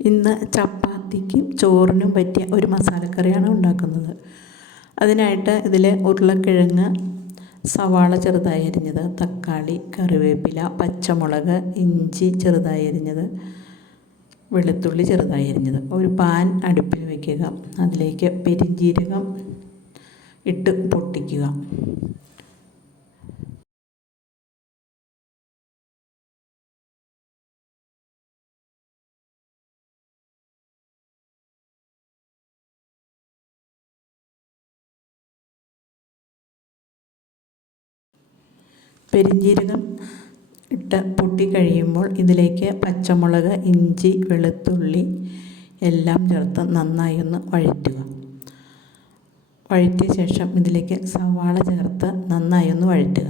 ഇന്ന് ചപ്പാത്തിക്കും ചോറിനും പറ്റിയ ഒരു മസാലക്കറിയാണ് ഉണ്ടാക്കുന്നത്. അതിനായിട്ട് ഇതിൽ ഉരുളക്കിഴങ്ങ്, സവാള ചെറുതായി അരിഞ്ഞത്, തക്കാളി, കറിവേപ്പില, പച്ചമുളക്, ഇഞ്ചി ചെറുതായി അരിഞ്ഞത്, വെളുത്തുള്ളി ചെറുതായി അരിഞ്ഞത്. ഒരു പാൻ അടുപ്പിൽ വയ്ക്കുക. അതിലേക്ക് പെരിഞ്ജീരകം ഇട്ട് പൊട്ടിക്കുക. പെരിഞ്ജീരകം ഇട്ട് പൊട്ടിക്കഴിയുമ്പോൾ ഇതിലേക്ക് പച്ചമുളക്, ഇഞ്ചി, വെളുത്തുള്ളി എല്ലാം ചേർത്ത് നന്നായി ഒന്ന് വഴറ്റുക. വഴറ്റിയ ശേഷം ഇതിലേക്ക് സവാള ചേർത്ത് നന്നായി ഒന്ന് വഴറ്റുക.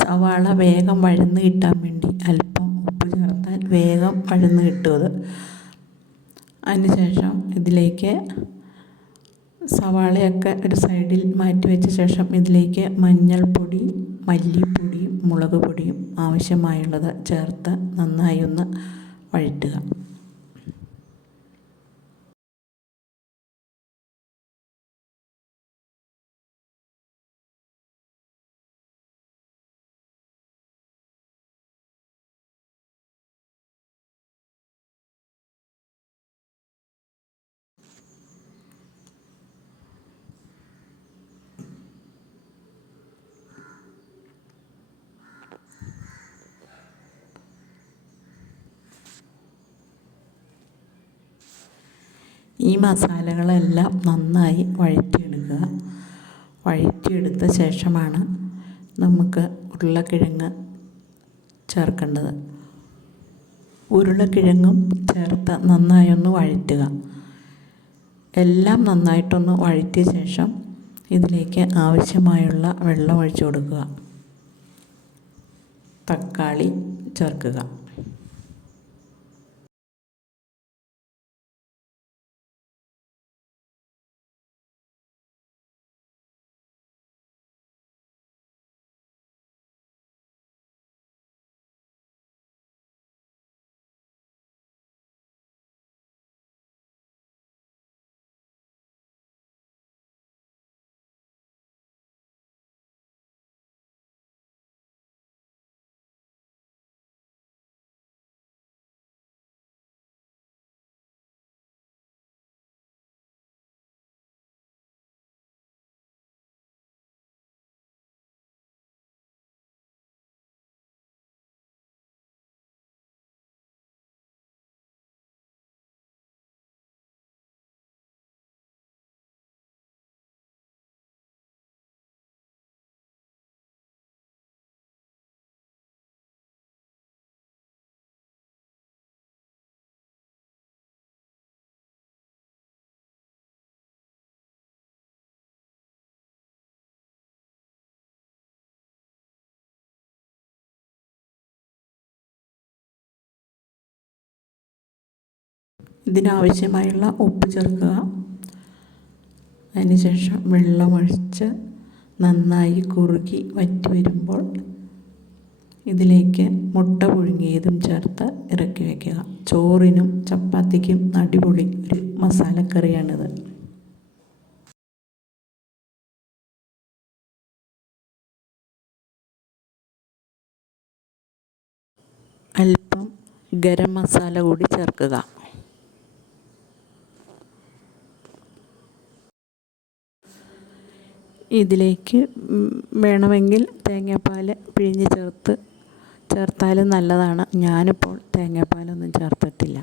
സവാള വേഗം വഴന്ന് കിട്ടാൻ വേണ്ടി അല്പം ഉപ്പ് ചേർത്താൽ വേഗം വഴന്ന് കിട്ടും അത്. അതിനുശേഷം ഇതിലേക്ക് സവാളയൊക്കെ ഒരു സൈഡിൽ മാറ്റി വെച്ച ശേഷം ഇതിലേക്ക് മഞ്ഞൾപ്പൊടി, മല്ലിപ്പൊടിയും മുളക് പൊടിയും ആവശ്യമായുള്ളത് ചേർത്ത് നന്നായി ഒന്ന് വഴറ്റുക. ഈ മസാലകളെല്ലാം നന്നായി വഴറ്റിയെടുക്കുക. വഴറ്റിയെടുത്ത ശേഷമാണ് നമുക്ക് ഉരുളക്കിഴങ്ങ് ചേർക്കേണ്ടത്. ഉരുളക്കിഴങ്ങും ചേർത്ത് നന്നായി ഒന്ന് വഴറ്റുക. എല്ലാം നന്നായിട്ടൊന്ന് വഴറ്റിയ ശേഷം ഇതിലേക്ക് ആവശ്യമായുള്ള വെള്ളം ഒഴിച്ചു കൊടുക്കുക. തക്കാളി ചേർക്കുക. ഇതിനാവശ്യമായുള്ള ഉപ്പ് ചേർക്കുക. അതിനുശേഷം വെള്ളമൊഴിച്ച് നന്നായി കുറുകി വറ്റി വരുമ്പോൾ ഇതിലേക്ക് മുട്ട പുഴുങ്ങിയതും ചേർത്ത് ഇറക്കി വയ്ക്കുക. ചോറിനും ചപ്പാത്തിക്കും അടിപൊളി ഒരു മസാലക്കറിയാണിത്. അല്പം ഗരം മസാല കൂടി ചേർക്കുക. ഇതിലേക്ക് വേണമെങ്കിൽ തേങ്ങാപ്പാൽ പിഴിഞ്ഞ് ചേർത്താലും നല്ലതാണ്. ഞാനിപ്പോൾ തേങ്ങാപ്പാലൊന്നും ചേർത്തിട്ടില്ല.